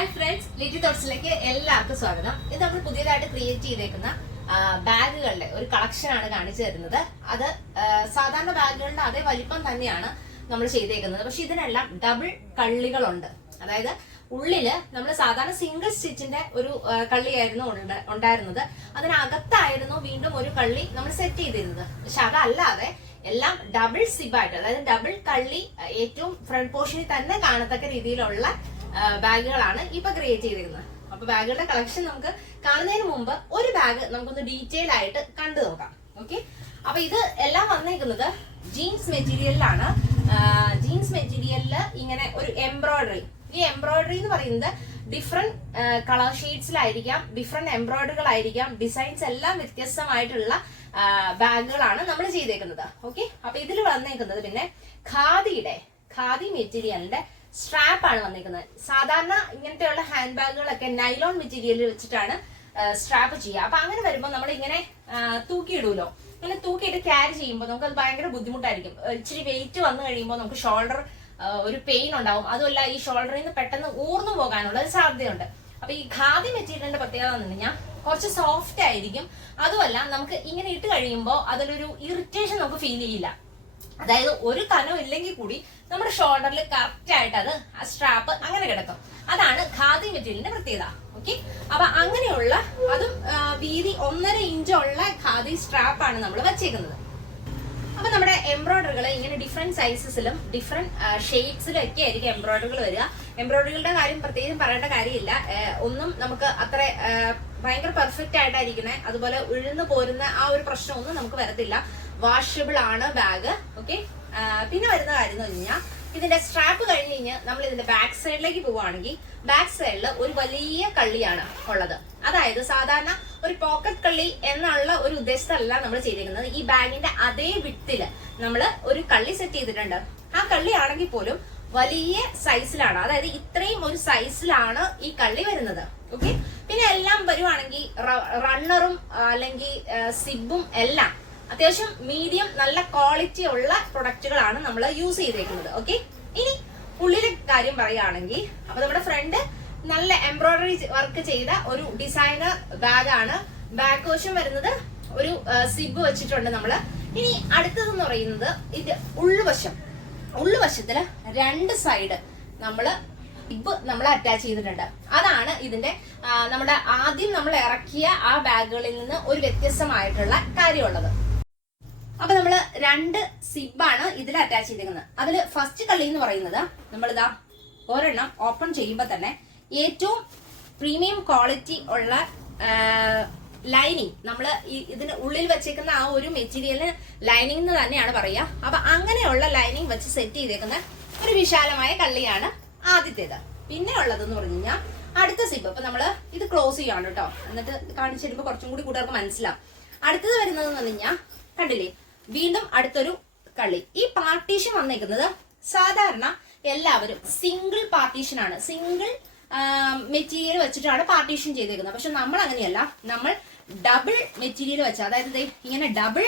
Hi friends Litty തോട്ട്സിലേക്ക് എല്ലാവർക്കും സ്വാഗതം. ഇത് നമ്മൾ പുതിയതായിട്ട് ക്രിയേറ്റ് ചെയ്തേക്കുന്ന ബാഗുകളുടെ ഒരു കളക്ഷൻ ആണ് കാണിച്ചു തരുന്നത്. അത് സാധാരണ ബാഗുകളുടെ അതേ വലിപ്പം തന്നെയാണ് നമ്മൾ ചെയ്തേക്കുന്നത്. പക്ഷെ ഇതിനെല്ലാം ഡബിൾ കള്ളികളുണ്ട്. അതായത് ഉള്ളിൽ നമ്മൾ സാധാരണ സിംഗിൾ സ്റ്റിച്ചിന്റെ ഒരു കള്ളിയായിരുന്നു ഉണ്ടായിരുന്നത്. അതിനകത്തായിരുന്നു വീണ്ടും ഒരു കള്ളി നമ്മൾ സെറ്റ് ചെയ്തിരുന്നത്. പക്ഷെ അതല്ലാതെ എല്ലാം ഡബിൾ സിബായിട്ട് അതായത് ഡബിൾ കള്ളി ഏറ്റവും ഫ്രണ്ട് പോർഷനിൽ തന്നെ കാണത്തക്ക രീതിയിലുള്ള ബാഗുകളാണ് ഇപ്പൊ ക്രിയേറ്റ് ചെയ്തിരിക്കുന്നത്. അപ്പൊ ബാഗുകളുടെ കളക്ഷൻ നമുക്ക് കാണുന്നതിന് മുമ്പ് ഒരു ബാഗ് നമുക്കൊന്ന് ഡീറ്റെയിൽ ആയിട്ട് കണ്ടു നോക്കാം. ഓക്കെ അപ്പൊ ഇത് എല്ലാം വന്നേക്കുന്നത് ജീൻസ് മെറ്റീരിയലിലാണ് ജീൻസ് മെറ്റീരിയലിൽ ഇങ്ങനെ ഒരു എംബ്രോയിഡറി ഈ എംബ്രോയിഡറി എന്ന് പറയുന്നത് ഡിഫറെന്റ് കളർ ഷെയ്ഡ്സിലായിരിക്കാം ഡിഫറെന്റ് എംബ്രോയിഡറികളായിരിക്കാം ഡിസൈൻസ് എല്ലാം വ്യത്യസ്തമായിട്ടുള്ള ബാഗുകളാണ് നമ്മൾ ചെയ്തേക്കുന്നത്. ഓക്കെ അപ്പൊ ഇതിൽ വന്നേക്കുന്നത് പിന്നെ ഖാദിയുടെ ഖാദി മെറ്റീരിയലിന്റെ സ്ട്രാപ്പ് ആണ് വന്നിരിക്കുന്നത്. സാധാരണ ഇങ്ങനത്തെയുള്ള ഹാൻഡ് ബാഗുകളൊക്കെ നൈലോൺ മെറ്റീരിയലിൽ വെച്ചിട്ടാണ് സ്ട്രാപ്പ് ചെയ്യുക. അപ്പൊ അങ്ങനെ വരുമ്പോൾ നമ്മൾ ഇങ്ങനെ തൂക്കിയിടൂലോ? ഇങ്ങനെ തൂക്കിയിട്ട് ക്യാരി ചെയ്യുമ്പോൾ നമുക്ക് അത് ഭയങ്കര ബുദ്ധിമുട്ടായിരിക്കും. ഇച്ചിരി വെയിറ്റ് വന്നു കഴിയുമ്പോൾ നമുക്ക് ഷോൾഡർ ഒരു പെയിൻ ഉണ്ടാവും. അതുമല്ല ഈ ഷോൾഡറിൽ നിന്ന് പെട്ടെന്ന് ഊർന്നു പോകാനുള്ള ഒരു സാധ്യതയുണ്ട്. അപ്പൊ ഈ ഖാദി മെറ്റീരിയലിന്റെ പ്രത്യേകത എന്ന് പറഞ്ഞാൽ കുറച്ച് സോഫ്റ്റ് ആയിരിക്കും. അതുമല്ല നമുക്ക് ഇങ്ങനെ ഇട്ട് കഴിയുമ്പോൾ അതിലൊരു ഇറിറ്റേഷൻ നമുക്ക് ഫീൽ ചെയ്യില്ല. അതായത് ഒരു കനം ഇല്ലെങ്കിൽ കൂടി നമ്മുടെ ഷോൾഡറിൽ കറക്റ്റ് ആയിട്ട് അത് ആ സ്ട്രാപ്പ് അങ്ങനെ കിടക്കും. അതാണ് ഖാദി മെറ്റീരിയലിന്റെ പ്രത്യേകത. ഓക്കെ അപ്പൊ അങ്ങനെയുള്ള അതും വീതി ഒന്നര ഇഞ്ചുള്ള ഖാദി സ്ട്രാപ്പ് ആണ് നമ്മൾ വെച്ചേക്കുന്നത്. അപ്പൊ നമ്മുടെ എംബ്രോയിഡറികൾ ഇങ്ങനെ ഡിഫറെന്റ് സൈസസിലും ഡിഫറെന്റ് ഷെയ്ഡ്സിലും ഒക്കെ ആയിരിക്കും എംബ്രോയിഡറികൾ വരിക. എംബ്രോയിഡറികളുടെ കാര്യം പ്രത്യേകം പറയേണ്ട കാര്യമില്ല. ഒന്നും നമുക്ക് അത്ര ഭയങ്കര പെർഫെക്റ്റ് ആയിട്ടായിരിക്കണേ അതുപോലെ ഉഴുന്നു പോരുന്ന ആ ഒരു പ്രശ്നമൊന്നും നമുക്ക് വരത്തില്ല. വാഷബിൾ ആണ് ബാഗ് ഓക്കെ പിന്നെ വരുന്ന കാര്യം എന്ന് കഴിഞ്ഞാൽ ഇതിന്റെ സ്ട്രാപ്പ് കഴിഞ്ഞ് കഴിഞ്ഞാൽ നമ്മൾ ഇതിന്റെ ബാക്ക് സൈഡിലേക്ക് പോവുകയാണെങ്കിൽ ബാക്ക് സൈഡിൽ ഒരു വലിയ കള്ളിയാണ് ഉള്ളത്. അതായത് സാധാരണ ഒരു പോക്കറ്റ് കള്ളി എന്നുള്ള ഒരു ഉദ്ദേശത്തല്ല നമ്മൾ ചെയ്തിരിക്കുന്നത് ഈ ബാഗിന്റെ അതേ വിട്ടിൽ നമ്മൾ ഒരു കള്ളി സെറ്റ് ചെയ്തിട്ടുണ്ട്. ആ കള്ളി ആണെങ്കിൽ പോലും വലിയ സൈസിലാണ് അതായത് ഇത്രയും ഒരു സൈസിലാണ് ഈ കള്ളി വരുന്നത്. ഓക്കെ പിന്നെ എല്ലാം വരുവാണെങ്കിൽ റണ്ണറും അല്ലെങ്കിൽ സിബും എല്ലാം അത്യാവശ്യം മീഡിയം നല്ല ക്വാളിറ്റി ഉള്ള പ്രൊഡക്റ്റുകളാണ് നമ്മൾ യൂസ് ചെയ്തേക്കുന്നത്. ഓക്കെ ഇനി ഉള്ളിലെ കാര്യം പറയുകയാണെങ്കിൽ അപ്പൊ നമ്മുടെ ഫ്രണ്ട് നല്ല എംബ്രോയിഡറി വർക്ക് ചെയ്ത ഒരു ഡിസൈനർ ബാഗാണ് ബാക്ക് വശം വരുന്നത് ഒരു സിബ് വെച്ചിട്ടുണ്ട് നമ്മൾ. ഇനി അടുത്തതെന്ന് പറയുന്നത് ഇത് ഉള്ളുവശം ഉള്ളുവശത്തിൽ രണ്ട് സൈഡ് നമ്മൾ സിബ് നമ്മൾ അറ്റാച്ച് ചെയ്തിട്ടുണ്ട്. അതാണ് ഇതിന്റെ നമ്മുടെ ആദ്യം നമ്മൾ ഇറക്കിയ ആ ബാഗുകളിൽ നിന്ന് ഒരു വ്യത്യസ്തമായിട്ടുള്ള കാര്യമുള്ളത്. അപ്പൊ നമ്മൾ രണ്ട് സിബാണ് ഇതിൽ അറ്റാച്ച് ചെയ്തിരിക്കുന്നത്. അതിൽ ഫസ്റ്റ് കള്ളി എന്ന് പറയുന്നത് നമ്മളിതാ ഒരെണ്ണം ഓപ്പൺ ചെയ്യുമ്പോൾ തന്നെ ഏറ്റവും പ്രീമിയം ക്വാളിറ്റി ഉള്ള ലൈനിങ് നമ്മൾ ഇതിന് ഉള്ളിൽ വെച്ചേക്കുന്ന ആ ഒരു മെറ്റീരിയലിന് ലൈനിങ് എന്ന് തന്നെയാണ് പറയുക. അപ്പൊ അങ്ങനെയുള്ള ലൈനിങ് വെച്ച് സെറ്റ് ചെയ്തേക്കുന്ന ഒരു വിശാലമായ കള്ളിയാണ് ആദ്യത്തേത്. പിന്നെ ഉള്ളതെന്ന് പറഞ്ഞു കഴിഞ്ഞാൽ അടുത്ത സിബ്. അപ്പൊ നമ്മൾ ഇത് ക്ലോസ് ചെയ്യാണ് കേട്ടോ. എന്നിട്ട് കാണിച്ചു തരുമ്പോൾ കുറച്ചും കൂടി കൂട്ടുകാർക്ക് മനസ്സിലാവും. അടുത്തത് വരുന്നത് എന്ന് പറഞ്ഞു കഴിഞ്ഞാൽ കണ്ടില്ലേ? വീണ്ടും അടുത്തൊരു കളി ഈ പാർട്ടീഷൻ വന്നേക്കുന്നത് സാധാരണ എല്ലാവരും സിംഗിൾ പാർട്ടീഷൻ ആണ്. സിംഗിൾ മെറ്റീരിയൽ വെച്ചിട്ടാണ് പാർട്ടീഷൻ ചെയ്തേക്കുന്നത്. പക്ഷെ നമ്മൾ അങ്ങനെയല്ല നമ്മൾ ഡബിൾ മെറ്റീരിയൽ വെച്ച് അതായത് ഇങ്ങനെ ഡബിൾ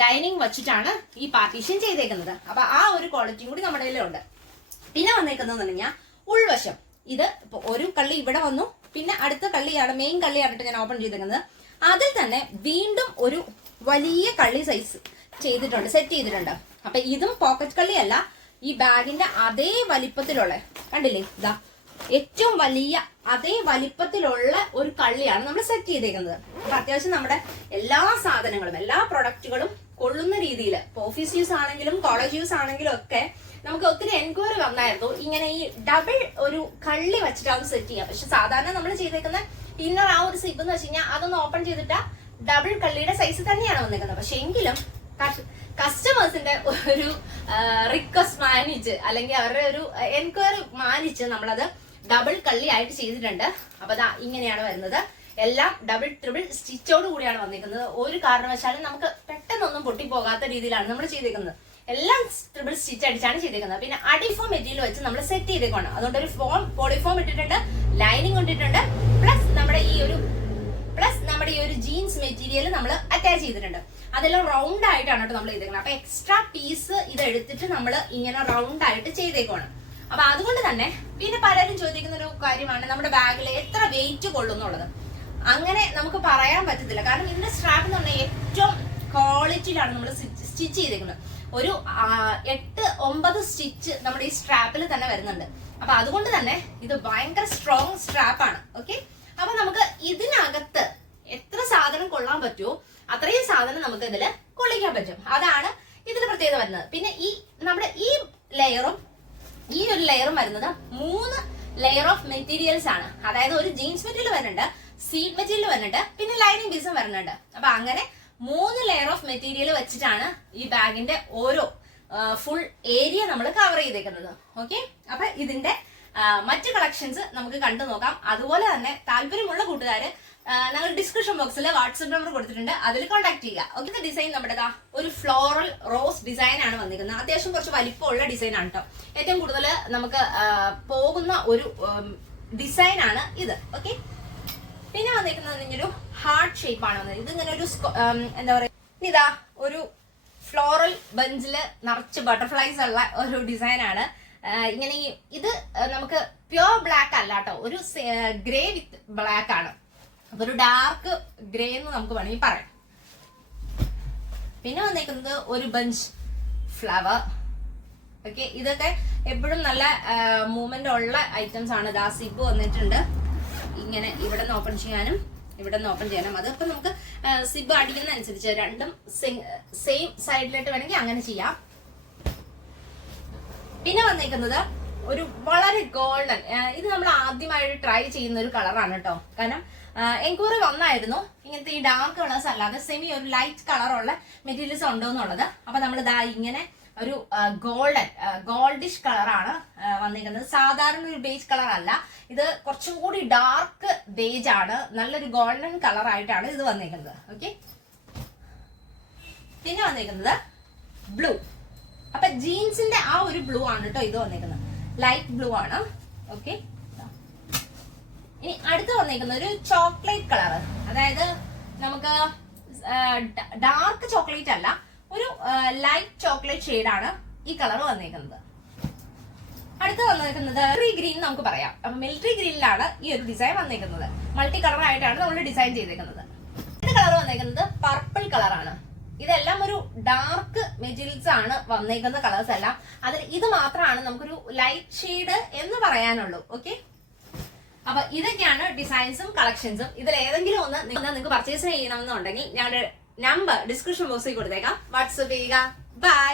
ലൈനിങ് വെച്ചിട്ടാണ് ഈ പാർട്ടീഷൻ ചെയ്തേക്കുന്നത്. അപ്പൊ ആ ഒരു ക്വാളിറ്റിയും കൂടി നമ്മുടെ കയ്യിലുണ്ട് പിന്നെ വന്നേക്കുന്നതെന്ന് പറഞ്ഞാൽ ഉൾവശം. ഇത് ഇപ്പൊ ഒരു കള്ളി ഇവിടെ വന്നു. പിന്നെ അടുത്ത കള്ളിയാണ് മെയിൻ കള്ളിയാണ് ഞാൻ ഓപ്പൺ ചെയ്തേക്കുന്നത്. അതിൽ തന്നെ വീണ്ടും ഒരു വലിയ കള്ളി സൈസ് ചെയ്തിട്ടുണ്ട് സെറ്റ് ചെയ്തിട്ടുണ്ട്. അപ്പൊ ഇതും പോക്കറ്റ് കള്ളിയല്ല ഈ ബാഗിന്റെ അതേ വലിപ്പത്തിലുള്ള കണ്ടില്ലേ? ഇതാ ഏറ്റവും വലിയ അതേ വലിപ്പത്തിലുള്ള ഒരു കള്ളിയാണ് നമ്മൾ സെറ്റ് ചെയ്തേക്കുന്നത്. അപ്പൊ അത്യാവശ്യം നമ്മുടെ എല്ലാ സാധനങ്ങളും എല്ലാ പ്രൊഡക്റ്റുകളും കൊള്ളുന്ന രീതിയിൽ ഓഫീസ് യൂസ് ആണെങ്കിലും കോളേജ് യൂസ് ആണെങ്കിലും ഒക്കെ നമുക്ക് ഒത്തിരി എൻക്വയറി വന്നായിരുന്നു. ഇങ്ങനെ ഈ ഡബിൾ ഒരു കള്ളി വെച്ചിട്ടാണ് സെറ്റ് ചെയ്യുക പക്ഷെ സാധാരണ നമ്മൾ ചെയ്തേക്കുന്ന ഇന്നർ ആ ഒരു സിബ് എന്ന് വെച്ച് കഴിഞ്ഞാൽ അതൊന്ന് ഓപ്പൺ ചെയ്തിട്ട് ഡബിൾ കള്ളിയുടെ സൈസ് തന്നെയാണ് വന്നേക്കുന്നത്. പക്ഷെ എങ്കിലും കസ്റ്റമേഴ്സിന്റെ ഒരു റിക്വസ്റ്റ് മാനിച്ച് അല്ലെങ്കിൽ അവരുടെ ഒരു എൻക്വയറി മാനിച്ച് നമ്മളത് ഡബിൾ കള്ളി ആയിട്ട് ചെയ്തിട്ടുണ്ട്. അപ്പൊ അതാ ഇങ്ങനെയാണ് വരുന്നത്. എല്ലാം ഡബിൾ ട്രിബിൾ സ്റ്റിച്ചോട് കൂടിയാണ് വന്നിരിക്കുന്നത്. ഒരു കാരണവശാലും നമുക്ക് പെട്ടെന്നൊന്നും പൊട്ടിപ്പോകാത്ത രീതിയിലാണ് നമ്മൾ ചെയ്തിരിക്കുന്നത് എല്ലാം ട്രിബിൾ സ്റ്റിച്ച് അടിച്ചാണ് ചെയ്തിരിക്കുന്നത് പിന്നെ അടിഫോം മെറ്റീരിയൽ വെച്ച് നമ്മൾ സെറ്റ് ചെയ്തേക്കാണ് അതുകൊണ്ട് ഒരു ഫോം പോളിഫോം ഇട്ടിട്ടുണ്ട് ലൈനിങ് ഇട്ടിട്ടുണ്ട് പ്ലസ് നമ്മുടെ ഈ ഒരു പ്ലസ് നമ്മുടെ ഈ ഒരു ജീൻസ് മെറ്റീരിയൽ നമ്മൾ അറ്റാച്ച് ചെയ്തിട്ടുണ്ട്. അതെല്ലാം റൗണ്ട് ആയിട്ടാണ് കേട്ടോ നമ്മൾ ചെയ്തേക്കുന്നത് അപ്പൊ എക്സ്ട്രാ പീസ് ഇത് എടുത്തിട്ട് നമ്മൾ ഇങ്ങനെ റൗണ്ട് ആയിട്ട് ചെയ്തേക്കുവാണ്. അപ്പൊ അതുകൊണ്ട് തന്നെ പിന്നെ പലരും ചോദിക്കുന്ന ഒരു കാര്യമാണ് നമ്മുടെ ബാഗിൽ എത്ര വെയിറ്റ് കൊള്ളുന്നുള്ളത്? അങ്ങനെ നമുക്ക് പറയാൻ പറ്റത്തില്ല. കാരണം ഇതിന്റെ സ്ട്രാപ്പ് എന്ന് പറഞ്ഞാൽ ഏറ്റവും ക്വാളിറ്റിയിലാണ് നമ്മൾ സ്റ്റിച്ച് ചെയ്തേക്കുന്നത്. ഒരു എട്ട് ഒമ്പത് സ്റ്റിച്ച് നമ്മുടെ ഈ സ്ട്രാപ്പിൽ തന്നെ വരുന്നുണ്ട്. അപ്പൊ അതുകൊണ്ട് തന്നെ ഇത് ഭയങ്കര സ്ട്രോങ് സ്ട്രാപ്പാണ് ഓക്കെ അപ്പൊ നമുക്ക് ഇതിനകത്ത് എത്ര സാധനം കൊള്ളാൻ പറ്റുമോ അത്രയും സാധനം നമുക്ക് ഇതിൽ കൊള്ളിക്കാൻ പറ്റും. അതാണ് ഇതിൽ പ്രത്യേകത വരുന്നത്. പിന്നെ ഈ നമ്മുടെ ഈ ലെയറും ഈ ഒരു ലെയറും വരുന്നത് മൂന്ന് ലെയർ ഓഫ് മെറ്റീരിയൽസ് ആണ്. അതായത് ഒരു ജീൻസ് മെറ്റീരിയൽ വരുന്നുണ്ട് സീറ്റ് മെറ്റീരിയൽ വരുന്നുണ്ട് പിന്നെ ലൈനിങ് പീസും വരുന്നുണ്ട്. അപ്പൊ അങ്ങനെ മൂന്ന് ലെയർ ഓഫ് മെറ്റീരിയൽ വെച്ചിട്ടാണ് ഈ ബാഗിന്റെ ഓരോ ഫുൾ ഏരിയ നമ്മൾ കവർ ചെയ്തേക്കുന്നത്. ഓക്കെ അപ്പൊ ഇതിന്റെ മറ്റ് കളക്ഷൻസ് നമുക്ക് കണ്ടു നോക്കാം. അതുപോലെ തന്നെ താല്പര്യമുള്ള കൂട്ടുകാര് ആ, ഞങ്ങൾ ഡിസ്ക്രിപ്ഷൻ ബോക്സിൽ വാട്സ്ആപ്പ് നമ്പർ കൊടുത്തിട്ടുണ്ട്. അതിൽ കോൺടാക്ട് ചെയ്യുക. ഓക്കെ ഡിസൈൻ നമ്മുടെ ഒരു ഫ്ലോറൽ റോസ് ഡിസൈൻ ആണ് വന്നിരിക്കുന്നത്. അത്യാവശ്യം കുറച്ച് വലിപ്പമുള്ള ഡിസൈൻ ആണ് കേട്ടോ ഏറ്റവും കൂടുതൽ നമുക്ക് പോകുന്ന ഒരു ഡിസൈൻ ആണ് ഇത്. ഓക്കെ പിന്നെ വന്നിരിക്കുന്നത് ഇങ്ങനൊരു ഹാർട്ട് ഷേപ്പ് ആണ് വന്നത് ഇതിങ്ങനെ ഒരു എന്താ പറയുക ഇതാ ഒരു ഫ്ലോറൽ ബെഞ്ചിൽ നിറച്ച് ബട്ടർഫ്ലൈസ് ഉള്ള ഒരു ഡിസൈൻ ആണ്. ഇങ്ങനെ ഇത് നമുക്ക് പ്യുവർ ബ്ലാക്ക് അല്ല കേട്ടോ ഒരു ഗ്രേ വിത്ത് ബ്ലാക്ക് ആണ്. അപ്പൊ ഒരു ഡാർക്ക് ഗ്രേ എന്ന് നമുക്ക് വേണമെങ്കിൽ പറയാം. പിന്നെ വന്നേക്കുന്നത് ഒരു ബഞ്ച് ഫ്ലവർ ഓക്കെ ഇതൊക്കെ എപ്പോഴും നല്ല മൂവ്മെന്റ് ഉള്ള ഐറ്റംസ് ആണ്. ദാ സിബ് വന്നിട്ടുണ്ട്. ഇങ്ങനെ ഇവിടെ നിന്ന് ഓപ്പൺ ചെയ്യാനും ഇവിടെ നിന്ന് ഓപ്പൺ ചെയ്യാനും. അതിപ്പോ നമുക്ക് സിബ് അടിക്കുന്ന അനുസരിച്ച് രണ്ടും സെയിം സൈഡിലോട്ട് വേണമെങ്കിൽ അങ്ങനെ ചെയ്യാം. പിന്നെ വന്നേക്കുന്നത് ഒരു വളരെ ഗോൾഡൻ ഇത് നമ്മൾ ആദ്യമായിട്ട് ട്രൈ ചെയ്യുന്ന ഒരു കളറാണ് കേട്ടോ. കാരണം എൻക്വയറി വന്നായിരുന്നു. ഇങ്ങനത്തെ ഈ ഡാർക്ക് കളേഴ്സ് അല്ലാതെ സെമി ഒരു ലൈറ്റ് കളറുള്ള മെറ്റീരിയൽസ് ഉണ്ടോ എന്നുള്ളത് അപ്പൊ നമ്മൾ ദാ ഇങ്ങനെ ഒരു ഗോൾഡൻ ഗോൾഡിഷ് കളറാണ് വന്നിരിക്കുന്നത്. സാധാരണ ഒരു ബേജ് കളർ അല്ല. ഇത് കുറച്ചും കൂടി ഡാർക്ക് ബേജ് ആണ്. നല്ലൊരു ഗോൾഡൻ കളർ ആയിട്ടാണ് ഇത് വന്നിരിക്കുന്നത്. ഓക്കെ പിന്നെ വന്നിരിക്കുന്നത് ബ്ലൂ അപ്പൊ ജീൻസിന്റെ ആ ഒരു ബ്ലൂ ആണ് കേട്ടോ ഇത് വന്നിരിക്കുന്നത്. ലൈറ്റ് ബ്ലൂ ആണ്. ഓക്കെ ഇനി അടുത്ത് വന്നേക്കുന്ന ഒരു ചോക്ലേറ്റ് കളർ അതായത് നമുക്ക് ഡാർക്ക് ചോക്ലേറ്റ് അല്ല ഒരു ലൈറ്റ് ചോക്ലേറ്റ് ആണ് ഈ കളർ വന്നിരിക്കുന്നത് അടുത്ത് വന്നേക്കുന്നത് മിലിറ്ററി ഗ്രീൻ നമുക്ക് പറയാം. അപ്പൊ മിലിറ്ററി ഗ്രീനിലാണ് ഈ ഒരു ഡിസൈൻ വന്നിരിക്കുന്നത് മൾട്ടി കളർ ആയിട്ടാണ് നമ്മൾ ഡിസൈൻ ചെയ്തിരിക്കുന്നത് ഇത് കളർ വന്നിരിക്കുന്നത് പർപ്പിൾ കളറാണ് ഇതെല്ലാം ഒരു ഡാർക്ക് മെറ്റീരിയൽസ് ആണ് വന്നേക്കുന്ന കളേഴ്സ് എല്ലാം അതിൽ ഇത് മാത്രമാണ് നമുക്കൊരു ലൈറ്റ് ഷെയ്ഡ് എന്ന് പറയാനുള്ളൂ. ഓക്കെ അപ്പൊ ഇതൊക്കെയാണ് ഡിസൈൻസും കളക്ഷൻസും ഇതിൽ ഏതെങ്കിലും ഒന്ന് നിങ്ങൾ നിങ്ങൾക്ക് പർച്ചേസ് ചെയ്യണമെന്നുണ്ടെങ്കിൽ ഞങ്ങളുടെ നമ്പർ ഡിസ്ക്രിപ്ഷൻ ബോക്സിൽ കൊടുത്തേക്കാം. വാട്സപ്പ് ചെയ്യുക ബൈ